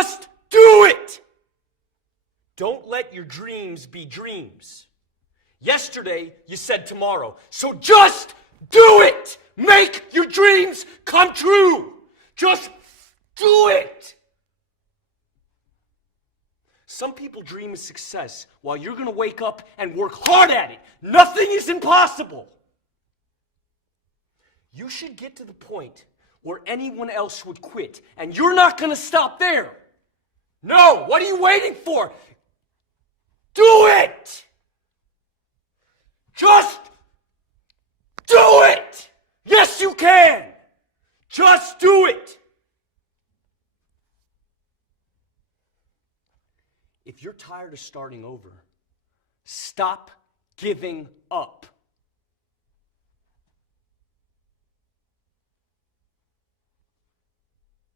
Just do it! Don't let your dreams be dreams. Yesterday, you said tomorrow. So just do it! Make your dreams come true! Just do it! Some people dream of success while you're going to wake up and work hard at it. Nothing is impossible. You should get to the point where anyone else would quit, and you're not going to stop there. No, what are you waiting for? Do it! Just do it! Yes, you can! Just do it! If you're tired of starting over, stop giving up.